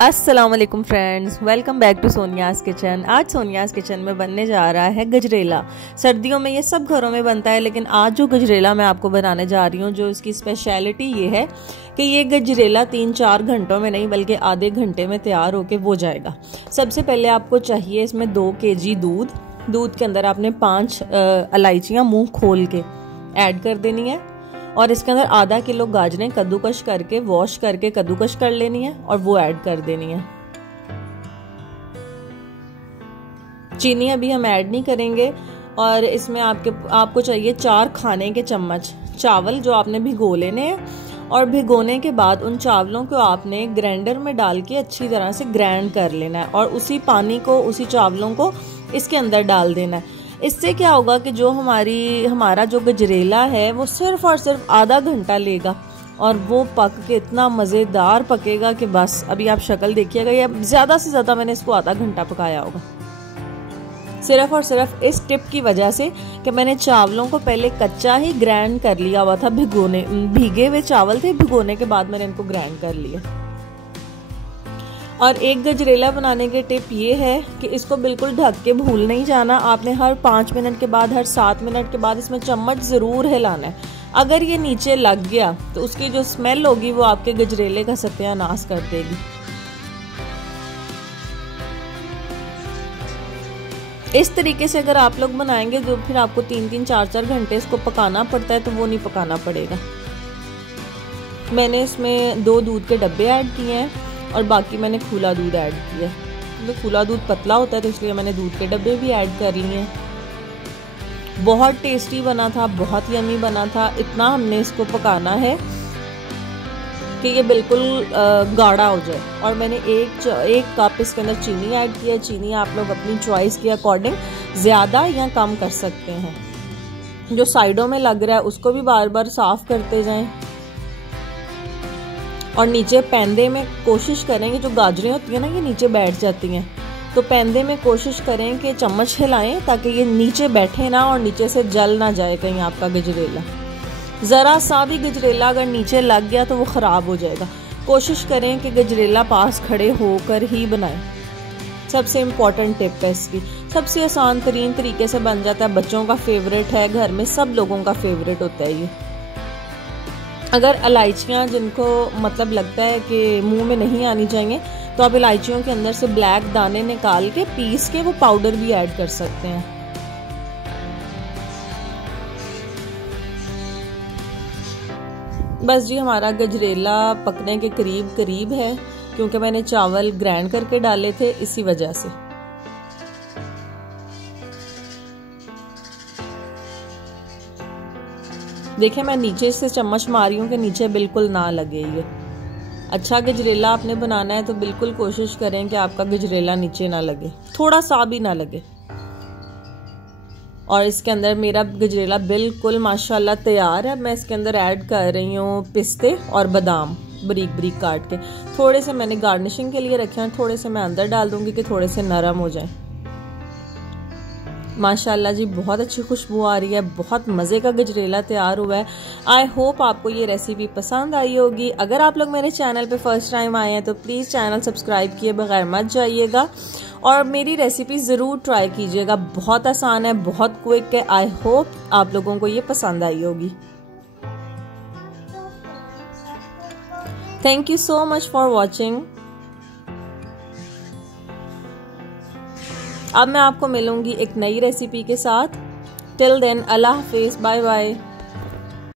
अस्सलाम वालेकुम friends, welcome back to Sonia's kitchen. आज सोनियाज़ किचन में बनने जा रहा है गजरेला। सर्दियों में ये सब घरों में बनता है, लेकिन आज जो गजरेला मैं आपको बनाने जा रही हूँ, जो इसकी स्पेशलिटी ये है कि ये गजरेला 3-4 घंटों में नहीं बल्कि आधे घंटे में तैयार होके वो जाएगा। सबसे पहले आपको चाहिए इसमें 2 kg दूध के अंदर आपने 5 इलायचियाँ मुँह खोल के ऐड कर देनी है, और इसके अंदर आधा किलो गाजरें कद्दूकश करके वॉश करके कद्दूकश कर लेनी है और वो ऐड कर देनी है। चीनी अभी हम ऐड नहीं करेंगे। और इसमें आपको चाहिए 4 खाने के चम्मच चावल जो आपने भिगो लेने हैं, और भिगोने के बाद उन चावलों को आपने ग्राइंडर में डाल के अच्छी तरह से ग्राइंड कर लेना है, और उसी पानी को उसी चावलों को इसके अंदर डाल देना है। इससे क्या होगा कि जो हमारा जो गजरेला है वो सिर्फ और सिर्फ आधा घंटा लेगा, और वो पक के इतना मज़ेदार पकेगा कि बस अभी आप शक्ल देखिएगा। ये ज़्यादा से ज़्यादा मैंने इसको आधा घंटा पकाया होगा, सिर्फ और सिर्फ इस टिप की वजह से कि मैंने चावलों को पहले कच्चा ही ग्राइंड कर लिया हुआ था। भीगे हुए चावल थे, भिगोने के बाद मैंने इनको ग्राइंड कर लिया। और एक गजरेला बनाने के टिप ये है कि इसको बिल्कुल ढक के भूल नहीं जाना। आपने हर 5 मिनट के बाद, हर 7 मिनट के बाद इसमें चम्मच ज़रूर हिलाना है। अगर ये नीचे लग गया तो उसकी जो स्मेल होगी वो आपके गजरेले का सत्यानाश कर देगी। इस तरीके से अगर आप लोग बनाएंगे तो फिर आपको 3-3, 4-4 घंटे इसको पकाना पड़ता है, तो वो नहीं पकाना पड़ेगा। मैंने इसमें 2 दूध के डब्बे ऐड किए हैं और बाकी मैंने खुला दूध ऐड किया। तो खुला दूध पतला होता है, तो इसलिए मैंने दूध के डब्बे भी ऐड कर लिए हैं। बहुत टेस्टी बना था, बहुत यमी बना था। इतना हमने इसको पकाना है कि ये बिल्कुल गाढ़ा हो जाए। और मैंने एक कप इसके अंदर चीनी ऐड किया। चीनी आप लोग अपनी चॉइस के अकॉर्डिंग ज़्यादा या कम कर सकते हैं। जो साइडों में लग रहा है उसको भी बार बार साफ करते जाएं। और नीचे पैंदे में कोशिश करें कि जो गाजरें होती हैं ना, ये नीचे बैठ जाती हैं, तो पैंदे में कोशिश करें कि चम्मच हिलाएं ताकि ये नीचे बैठे ना और नीचे से जल ना जाए कहीं आपका गजरेला। ज़रा सा भी गजरेला अगर नीचे लग गया तो वो ख़राब हो जाएगा। कोशिश करें कि गजरेला पास खड़े होकर ही बनाएं। सबसे इम्पॉर्टेंट टिप है इसकी। सबसे आसान तरीन तरीके से बन जाता है, बच्चों का फेवरेट है, घर में सब लोगों का फेवरेट होता है ये। अगर इलायचियाँ जिनको मतलब लगता है कि मुंह में नहीं आनी चाहिए, तो आप इलायचियों के अंदर से ब्लैक दाने निकाल के पीस के वो पाउडर भी ऐड कर सकते हैं। बस जी, हमारा गजरेला पकने के करीब है, क्योंकि मैंने चावल ग्राइंड करके डाले थे, इसी वजह से। देखिए, मैं नीचे से चम्मच मारी हूँ कि नीचे बिल्कुल ना लगे ये। अच्छा गजरेला आपने बनाना है तो बिल्कुल कोशिश करें कि आपका गजरेला नीचे ना लगे, थोड़ा सा भी ना लगे। और इसके अंदर मेरा गजरेला बिल्कुल माशाल्लाह तैयार है। मैं इसके अंदर ऐड कर रही हूँ पिस्ते और बादाम बारीक बारीक काट के। थोड़े से मैंने गार्निशिंग के लिए रखे हैं, थोड़े से मैं अंदर डाल दूंगी कि थोड़े से नरम हो जाए। माशाल्लाह जी, बहुत अच्छी खुशबू आ रही है, बहुत मज़े का गजरेला तैयार हुआ है। आई होप आपको ये रेसिपी पसंद आई होगी। अगर आप लोग मेरे चैनल पे फर्स्ट टाइम आए हैं तो प्लीज़ चैनल सब्सक्राइब किए बगैर मत जाइएगा, और मेरी रेसिपी ज़रूर ट्राई कीजिएगा। बहुत आसान है, बहुत क्विक है। आई होप आप लोगों को ये पसंद आई होगी। Thank you so much for watching. अब मैं आपको मिलूंगी एक नई रेसिपी के साथ। टिल देन, अल्लाह हाफिज़, बाय बाय।